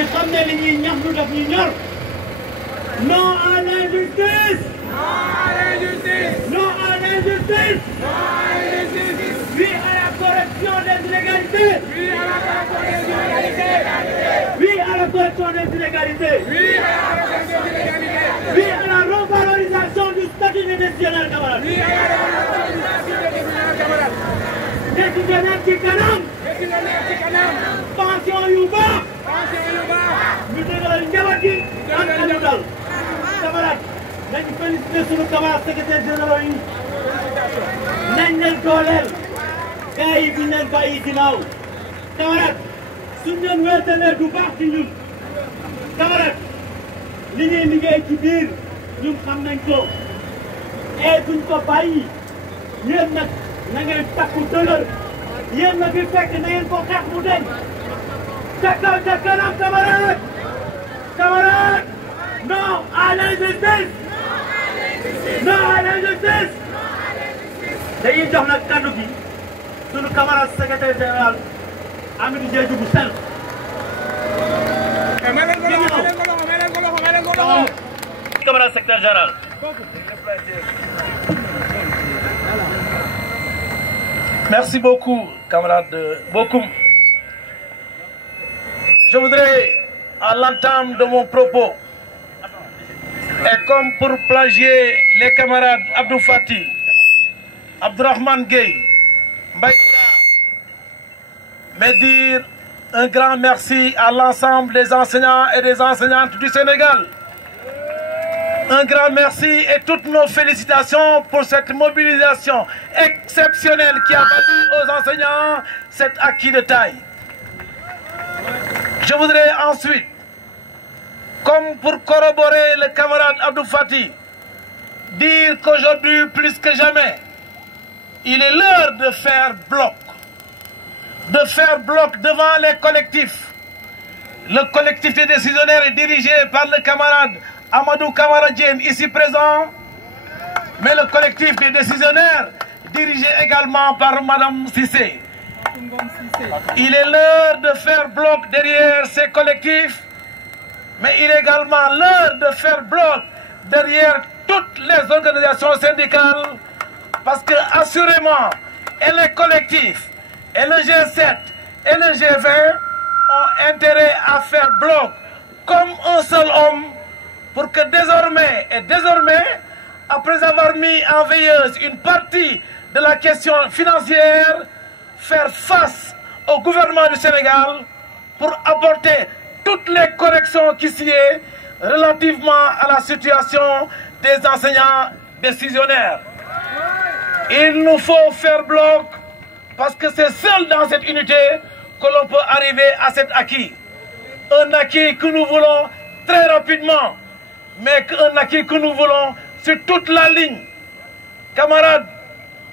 ngi xam ne li ñuy ñaxtu daf ñu ñor. Non à l'injustice. Non à l'injustice. Non à l'injustice. Non à l'injustice. Oui à la correction des inégalités. Oui à la correction des inégalités. Oui à la correction des inégalités. Oui à la correction des inégalités. Oui à la revalorisation du statut des décisionnaires, camarades. Oui à la revalorisation des décisionnaires, camarades. Décisionnaire ci kanam. Décisionnaire ci kanam. Pension yu baax. Pension yu baax. ñu dëgëral njaboot gi ak ñu dal. Camarades nañu félicité sunu camarades secrétaire généraux yi. nañ leen dooleel. gars yi buñ leen bàyyi ginnaaw. Camarades suñ leen wéetalee du baax ci ñun. Camarades li ñuy liggéey ci biir ñun xam nañ ko. et duñ ko bàyyi. yéen nag na ngeen takku dëgër. yéen nag fi fekk na ngeen ko xeex mu deñ. ca kaw ca kanam camarades. Camarades, non à l'injustice. Non à l'injustice. dañuy jox nag kaddu gi sunu camarade secrétaire général Amidou Diédhiou bu sel. Camarade secrétaire général. Merci beaucoup, camarade Bokoum. Je voudrais, à l'entame de mon propos, et comme pour plagier les camarades Abdou Fati, Abdourahmane Gueye, Mbaïda, mais dire un grand merci à l'ensemble des enseignants et des enseignantes du Sénégal. Un grand merci et toutes nos félicitations pour cette mobilisation exceptionnelle qui a valu aux enseignants cet acquis de taille. Je voudrais ensuite, comme pour corroborer le camarade Abdou Fati, dire qu'aujourd'hui, plus que jamais, il est l'heure de faire bloc. De faire bloc devant les collectifs. Le collectif des décisionnaires est dirigé par le camarade Amadou Kamara Diène, ici présent, mais le collectif des décisionnaires dirigé également par Madame Cissé. Il est l'heure de faire bloc derrière ces collectifs, mais il est également l'heure de faire bloc derrière toutes les organisations syndicales, parce que assurément, et les collectifs, et le G7, et le G20 ont intérêt à faire bloc comme un seul homme, pour que désormais, après avoir mis en veilleuse une partie de la question financière, faire face au gouvernement du Sénégal pour apporter toutes les corrections qui s'y est relativement à la situation des enseignants décisionnaires. Il nous faut faire bloc parce que c'est seul dans cette unité que l'on peut arriver à cet acquis. Un acquis que nous voulons très rapidement, mais un acquis que nous voulons sur toute la ligne. Camarades,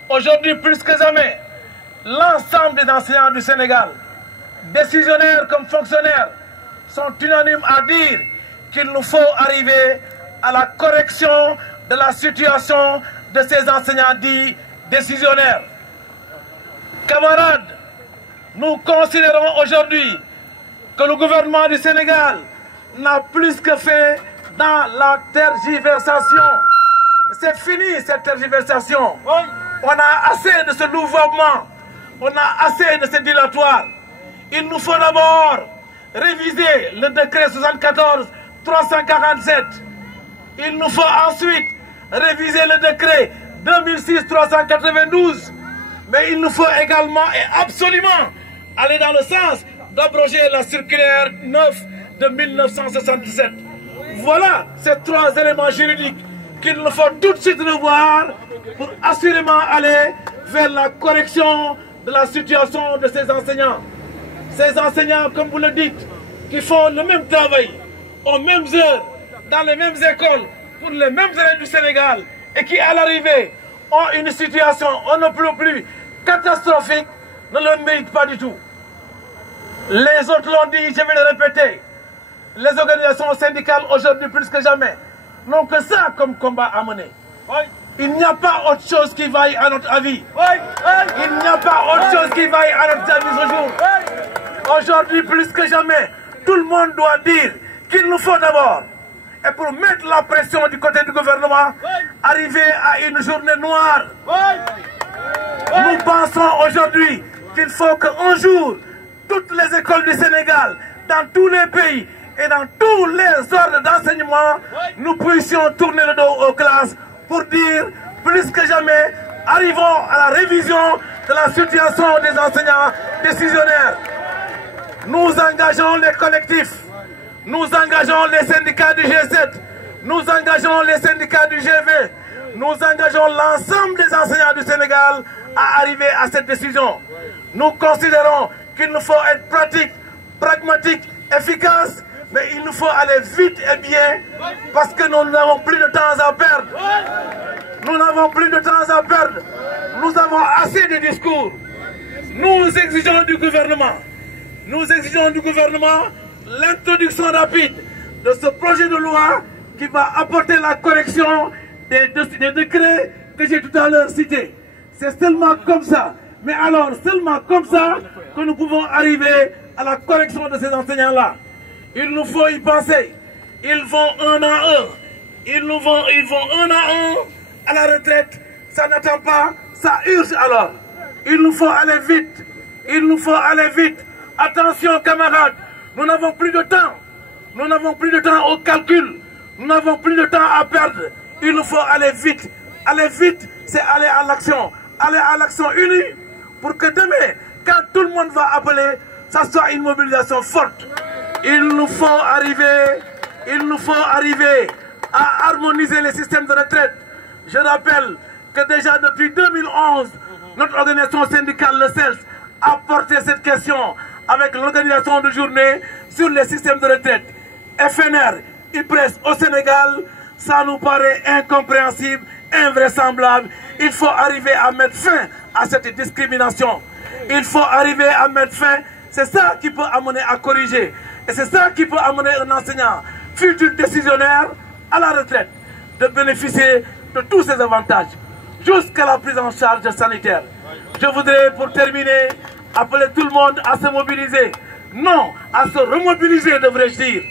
aujourd'hui plus que jamais, l'ensemble des enseignants du Sénégal, décisionnaires comme fonctionnaires, sont unanimes à dire qu'il nous faut arriver à la correction de la situation de ces enseignants dits décisionnaires. Camarades, nous considérons aujourd'hui que le gouvernement du Sénégal n'a plus que fait dans la tergiversation. C'est fini cette tergiversation. On a assez de ce louvoiement. On a assez de ce dilatoire. Il nous faut d'abord réviser le décret 74-347. Il nous faut ensuite réviser le décret 2006-392. Mais il nous faut également et absolument aller dans le sens d'abroger la circulaire 9 de 1967. Voilà ces trois éléments juridiques qu'il nous faut tout de suite revoir pour assurément aller vers la correction de la situation de ces enseignants. Ces enseignants, comme vous le dites, qui font le même travail, aux mêmes heures, dans les mêmes écoles, pour les mêmes élèves du Sénégal, et qui, à l'arrivée, ont une situation, on ne peut plus, catastrophique, ne le méritent pas du tout. Les autres l'ont dit, je vais le répéter. Les organisations syndicales, aujourd'hui, plus que jamais, n'ont que ça comme combat à mener. Il n'y a pas autre chose qui vaille à notre avis. Il n'y a pas autre chose qui vaille à notre avis ce jour. Aujourd'hui, plus que jamais, tout le monde doit dire qu'il nous faut d'abord, et pour mettre la pression du côté du gouvernement, arriver à une journée noire. Nous pensons aujourd'hui qu'il faut qu'un jour, toutes les écoles du Sénégal, dans tous les pays et dans tous les ordres d'enseignement, nous puissions tourner le dos aux classes pour dire, plus que jamais, arrivons à la révision de la situation des enseignants décisionnaires. Nous engageons les collectifs, nous engageons les syndicats du G7, nous engageons les syndicats du G20, nous engageons l'ensemble des enseignants du Sénégal à arriver à cette décision. Nous considérons qu'il nous faut être pratique, pragmatique, efficace, mais il nous faut aller vite et bien parce que nous n'avons plus de temps à perdre. Nous n'avons plus de temps à perdre. Nous avons assez de discours. Nous exigeons du gouvernement l'introduction rapide de ce projet de loi qui va apporter la correction des décrets que j'ai tout à l'heure cités. C'est seulement comme ça, mais alors seulement comme ça que nous pouvons arriver à la correction de ces enseignants-là. Il nous faut y penser. Ils vont un à un. Ils vont un à un à la retraite. Ça n'attend pas, ça urge alors. Il nous faut aller vite. Il nous faut aller vite. Attention camarades, nous n'avons plus de temps. Nous n'avons plus de temps au calcul. Nous n'avons plus de temps à perdre. Il nous faut aller vite. Aller vite, c'est aller à l'action. Aller à l'action unie pour que demain, quand tout le monde va appeler, ça soit une mobilisation forte. Il nous faut arriver à harmoniser les systèmes de retraite. Je rappelle que déjà depuis 2011, notre organisation syndicale, le CELS, a porté cette question avec l'organisation de journée sur les systèmes de retraite. FNR, IPRES au Sénégal, ça nous paraît incompréhensible, invraisemblable. Il faut arriver à mettre fin à cette discrimination. Il faut arriver à mettre fin. C'est ça qui peut amener à corriger. Et c'est ça qui peut amener un enseignant futur décisionnaire à la retraite de bénéficier de tous ces avantages jusqu'à la prise en charge sanitaire. Je voudrais, pour terminer, appeler tout le monde à se mobiliser. Non, à se remobiliser, devrais-je dire.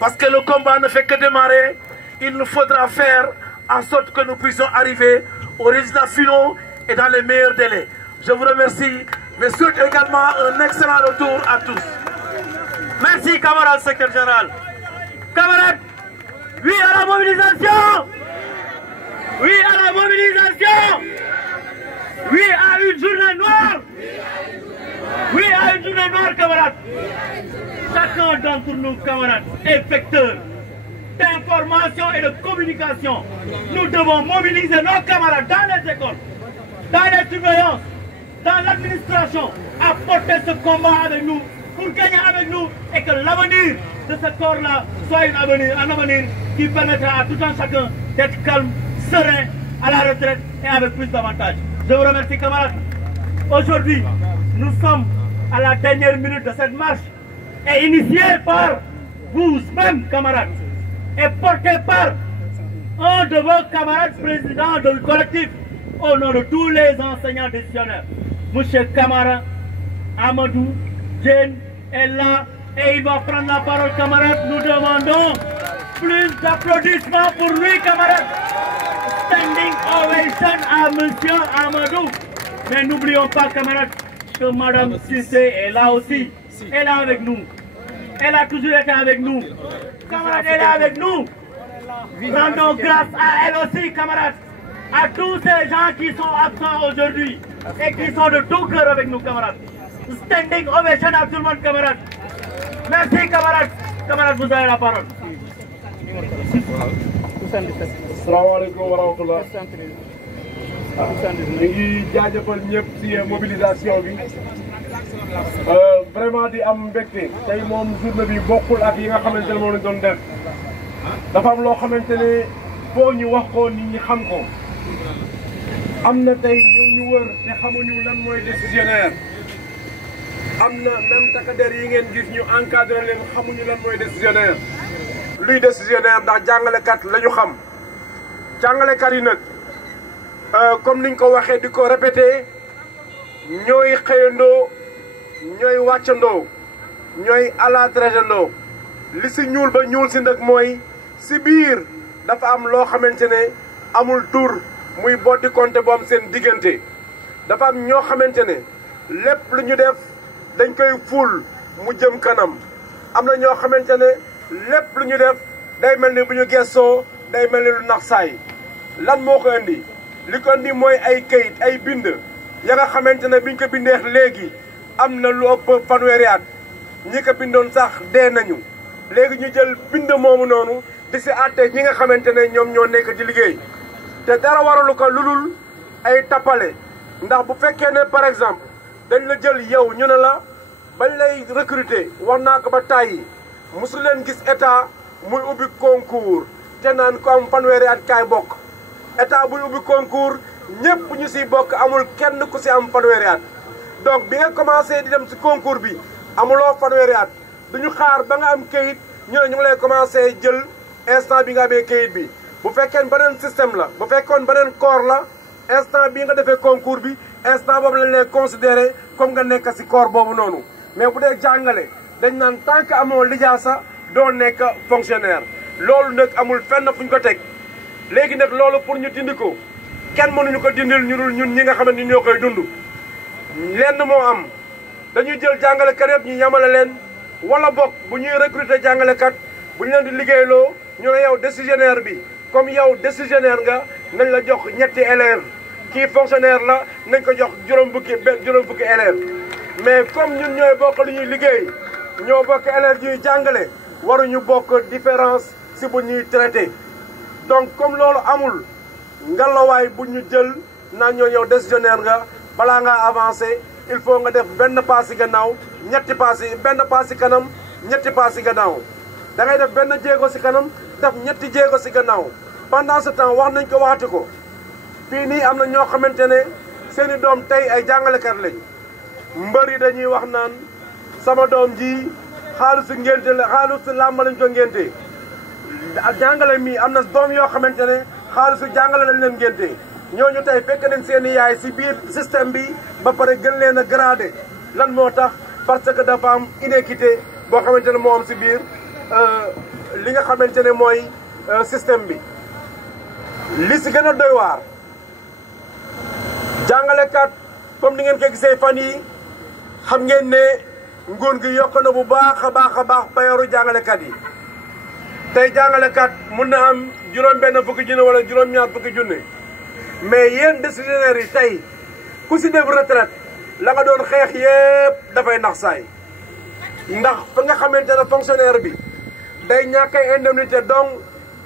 Parce que le combat ne fait que démarrer. Il nous faudra faire en sorte que nous puissions arriver aux résultats finaux et dans les meilleurs délais. Je vous remercie, mais souhaite également un excellent retour à tous. Merci, camarade secrétaire général. Camarades, oui à la mobilisation. Oui à la mobilisation. Oui à une journée noire. Oui à une journée noire, camarades. Chacun d'entre nous, camarades, est vecteur d'information et de communication. Nous devons mobiliser nos camarades dans les écoles, dans les surveillances, dans l'administration, à porter ce combat avec nous, pour gagner avec nous, et que l'avenir de ce corps-là soit un avenir qui permettra à tout un chacun d'être calme, serein, à la retraite et avec plus d'avantages. Je vous remercie, camarades. Aujourd'hui, nous sommes à la dernière minute de cette marche, et initiée par vous-même, camarades, et portée par un de vos camarades présidents du collectif, au nom de tous les enseignants décisionnaires. Monsieur Kamara Amadou Jane est là et il va prendre la parole, camarades. Nous demandons plus d'applaudissements pour lui, camarades. Standing ovation à monsieur Amadou. Mais n'oublions pas, camarades, que madame Cissé est là aussi. Elle est là avec nous. Elle a toujours été avec nous. Camarades, elle est avec nous. Rendons grâce à elle aussi, camarades. À tous ces gens qui sont absents aujourd'hui et qui sont de tout cœur avec nous, camarades. Standing ovation à tout le monde, camarades. Merci, camarades. Camarades, vous avez la parole. Salam alaikum wa rahmatullah. Ñu ngi jaajëfal ñëpp ci mobilisation bi. Vraiment di am mbégte tey moom journée bi bokkul ak yi nga xamante ne moom lañ doon def. Dafa am loo xamante ne foo ñu wax ko nit ñi xam ko. Am na tey ñu wër te xamuñu lan mooy décisionnaire. Am na même takkader yi ngeen gis ñu encadré leen xamuñu lan mooy décisionnaire. Luy décisionnaire ndax jàngalekat la ñu xam. Jàngalekat yi nag comme niñ ko waxee di ko répété ñooy xëyandoo ñooy wàccandoo ñooy à la traitandoo li si ñuul ba ñuul si nag mooy si biir dafa am loo xamante ne amul tur muy boddi konte bu am seen diggante dafa am ñoo xamante ne lépp lu ñu def dañ koy ful mu jëm kanam am na ñoo xamante ne lépp lu ñu def day mel ni bu ñu gestoo day mel ni lu nax saay lan moo ko indi li ko indi mooy ay kayit ay bind ya nga xamante ne biñ ko bindeex léegi am na lu ëpp fanweeri at ñi ko bindoon sax dee nañu léegi ñu jël bind moomu noonu di si àtte ñi nga xamante ne ñoom ñoo nekk di liggéey te dara waralu ko lulul ay tappale ndax bu fekkee ne par exemple dañ la jël yow ñu ne la bañ lay recruter wax naa ko ba tàyyi mosu leen gis état muy ubbi concours te naan ko am fanweeri at kaay bokk état buy ubbi concours ñëpp ñu siy bokk amul kenn ku si am fanweeri at donc bi nga commencé di dem si concours bi amuloo fanweeri at duñu xaar ba nga am kayit ñu ne ñu ngi lay commencé jël instant bi nga amee kayit bi bu fekkee beneen système la bu fekkoon beneen corps la instant bi nga defee concours bi instant boobu lañ lay considéré comme nga nekk si corps boobu noonu mais bu dee jàngale dañ naan tant que amoo lijaasa doo nekk fonctionnaire loolu nag amul fenn fu ñu ko teg léegi nag loolu pour ñu dindi ko kenn mënuñu ko dindil ñu dul ñun ñi nga xamante ni ñoo koy dund lenn moo am dañuy jël jàngalekat yëpp ñu yamale leen wala bokk bu ñuy recruter jàngalekat bu ñu leen di liggéeyloo ñu ne yow décisionnaire bi comme yow décisionnaire nga nañ la jox ñetti élèves kii fonctionnaire la nañ ko jox juróom fukki élèves mais comme ñun ñooy bokk lu ñuy liggéey ñoo bokk élèves ñuy jàngale waruñu bokk différence si bu ñuy traité donc comme loolu amul ngalawaay bu ñu jël naan ñoo yow décisionnaire nga balaa ngaa avancé il faut nga def benn pas si gannaaw benn pas si kanam ñetti pas si gannaaw da ngay def benn jéego si kanam def ñetti jéego si gannaaw pendant ce temps wax nañ ko waxati ko fii nii am na ñoo xamante ne seen i doom tey ay jàngalekat lañ mbër yi dañuy wax naan sama doom ji xaalisu ngénte la xaalisu làmb lañ ko ngénte jàngale mi am na doom yoo xamante ne xaalisu jàngale lañ leen ngénte ñooñu tey fekk nañ seen i yaay si biir système bi ba pare gën leen a gradé lan moo tax parce que dafa am inéquité boo xamante ne moo am si biir li nga xamante ne mooy système bi li si gën a doy waar jàngalekat comme ni ngeen ko gisee fan yi xam ngeen ne nguur gi yokk na bu baax a baax payoru jàngalekat yi tey jàngalekat mun na am juróom-benn fukki junne wala juróom-ñaar fukki junne mais yéen décisionnaires yi tey ku si def retraite la nga doon xeex yépp dafay nax saay ndax fa nga xamante ne fonctionnaire bi day ñàkkay indemnité donc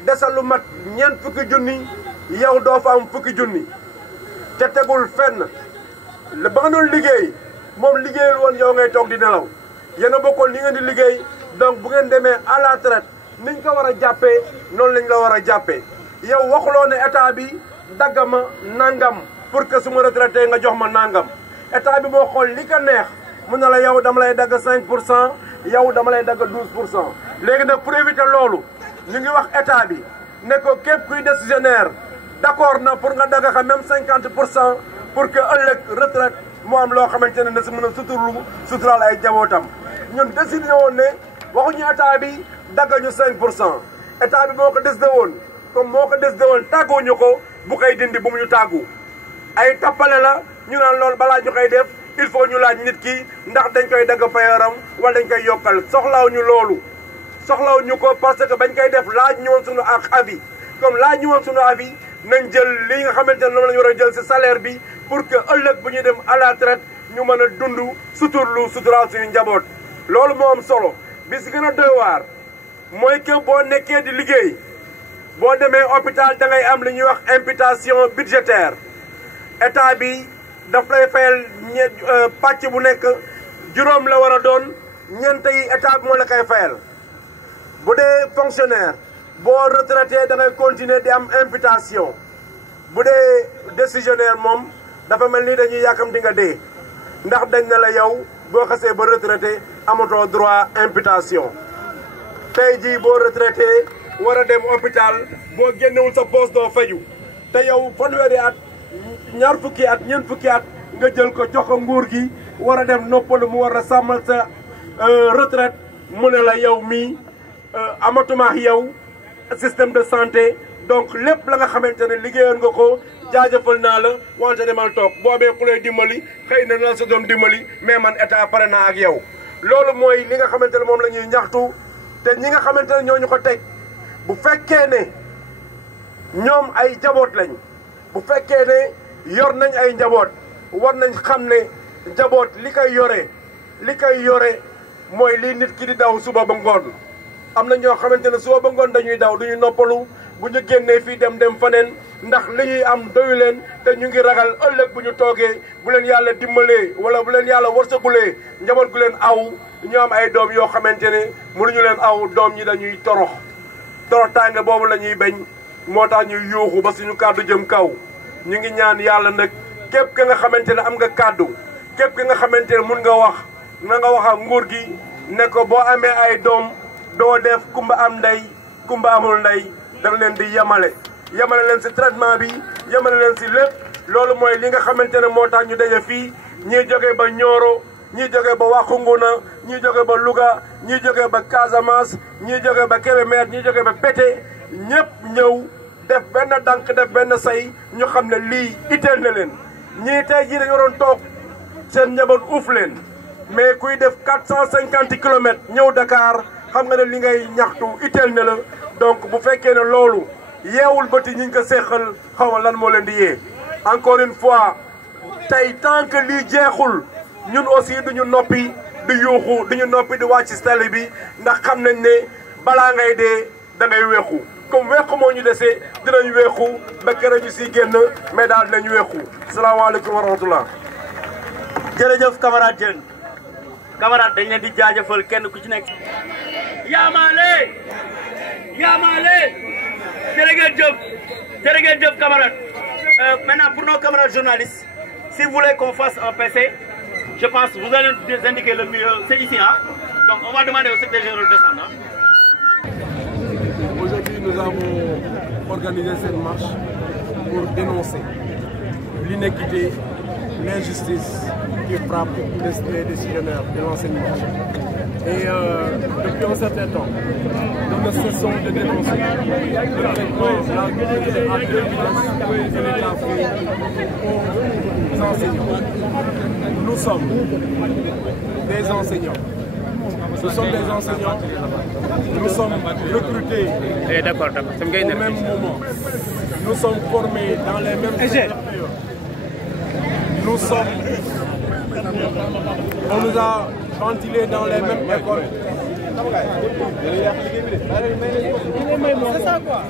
desal lu mat ñeent fukki junni yow doo fa am fukki junni te tegul fenn ba nga doon liggéey moom liggéeyul woon yow ngay toog di nelaw yéen a bokkoon li ngeen di liggéey donc bu ngeen demee à la retraite niñ ko war a jàppee noonu lañ la war a jàppee yow waxuloo ne état bi daggama nangam pour que su ma retraité nga jox ma nangam état bi moo xool li ko neex mun na la yow dama lay dagg 5% yow dama lay dagg 12%. léegi nag pour éviter loolu ñu ngi wax état bi ne ko képp kuy décisionnaire d'accord na pour nga dagg xam même 50% pour que ëllëg retraite moo am loo xamante ne na si mën a suturaal ay jabootam ñun décidé woon ne waxuñu état bi dagg ñu 5% état bi moo ko décidé woon comme moo ko décidé woon tàgguñu ko bu koy dindi bu mu ñu tàggu ay tappale la ñu naan loolu balaa ñu koy def il faut ñu laaj nit ki ndax dañ koy dagg payoram wala dañ koy yokkal soxlawuñu loolu soxlawuñu ko parce que bañ koy def laaj ñu woon suñu ak avis comme laaj ñu woon suñu avis nañ jël li nga xamante ne moom la ñu war a jël si salaire bi pour que ëllëg bu ñuy dem à la retraite ñu mën a dund suturaal suñu njaboot loolu moo am solo bi si gën a doy waar mooy que boo nekkee di liggéey boo demee hôpital da ngay am li ñuy wax imputation budgétaire état bi daf lay fayal pàcc bu nekk juróom la war a doon ñeent yi état bi moo la koy fayal bu dee fonctionnaire boo retraité da ngay continuer di am imputation bu dee décisionnaire moom dafa mel ni dañuy yàkkamti nga dee ndax dañ ne la yow boo xasee ba retraité amatoo droit imputation tey jii boo retraité war a dem hôpital boo génnewul sa poste doo faju te yow fanweeri at ñaar fukki at ñeent fukki at nga jël ko jox ko nguur gi war a dem noppalu mu war a sàmmal sa retraite mu ne la yow mii amatuma yow système de santé donc lépp la nga xamante ne liggéeyoon nga ko jaajëfal naa la wante demal toog boo amee ku lay dimbali xëy na la sa doom dimbali mais man état pare naa ak yow. loolu mooy li nga xamante ne moom la ñuy ñaxtu te ñi nga xamante ne ñooñu ko teg bu fekkee ne ñoom ay njaboot lañ bu fekkee ne yor nañ ay njaboot war nañ xam ne njaboot li koy yore mooy lii nit ki di daw suba ba ngoon. am na ñoo xamante ne suba ba ngoon dañuy daw duñu noppalu bu ñu génnee fii dem faneen ndax li ñuy am doyu leen te ñu ngi ragal ëllëg bu ñu toogee bu leen yàlla dimbalee wala bu leen yàlla wërsëgulee njaboot gu leen aw ñu am ay doom yoo xamante ne mënuñu leen aw doom ñi dañuy torox tànge boobu la ñuy bañ moo tax ñuy yuuxu ba suñu kàddu jëm kaw. ñu ngi ñaan yàlla nag képp ka nga xamante ne am nga kàddu képp ka nga xamante ne mun nga wax na nga wax ak nguur gi ne ko boo amee ay doom doo def kumba am ndey kumba amul ndey danga leen di yemale leen si traitement bi yemale leen si lépp. loolu mooy li nga xamante ne moo tax ñu daje fii ñii jógee ba Nioro ñii jógee ba Waxunguna ñii jógee ba Louga ñii jógee ba Casamance ñii jógee ba Kébémer ñii jógee ba Pété ñëpp ñëw def benn dànk def benn say ñu xam ne lii itteel na leen. ñii tey jii dañu waroon toog seen njaboot uuf leen mais kuy def 450 kilomètres ñëw Dakar xam nga ne li ngay ñaxtu itteel na la donc bu fekkee ne loolu yeewul bëti ñi ngi ko seexal xaw ma lan moo leen di yee. encore une fois tey tant que lii jeexul ñun aussi duñu noppi di yuuxu duñu noppi di wàcc ci tali bi ndax xam nañ ne balaa ngay dee da ngay weexu comme weexu moo ñu desee dinañ weexu ba keroog ñu siy génn mais daal dinañ weexu. salaamaaleykum wa rahmatullah. jërëjëf camarade Diène camarade dañ leen di jaajëfal kenn ku ci nekk. yaamaale jërë ngeen jëf camarade. Maintenant pour nos camarades journalistes, si vous voulez qu'on fasse un PC, je pense que vous allez nous indiquer le mieux, c'est ici hein. Donc on va demander au secrétaire général de descendre. Aujourd'hui nous avons organisé cette marche pour dénoncer l'inéquité, l'injustice qui frappe les décisionnaires de l'enseignement. Et depuis un certain temps, nous ne cessons de dénoncer le traitement à deux vitesses de l'État fait aux enseignants. Nous sommes des enseignants. Ce sont des enseignants. Nous sommes recrutés au même moment. Nous sommes formés dans les mêmes secteurs. Nous sommes... On nous a ventilés dans les mêmes écoles. C'est ça quoi.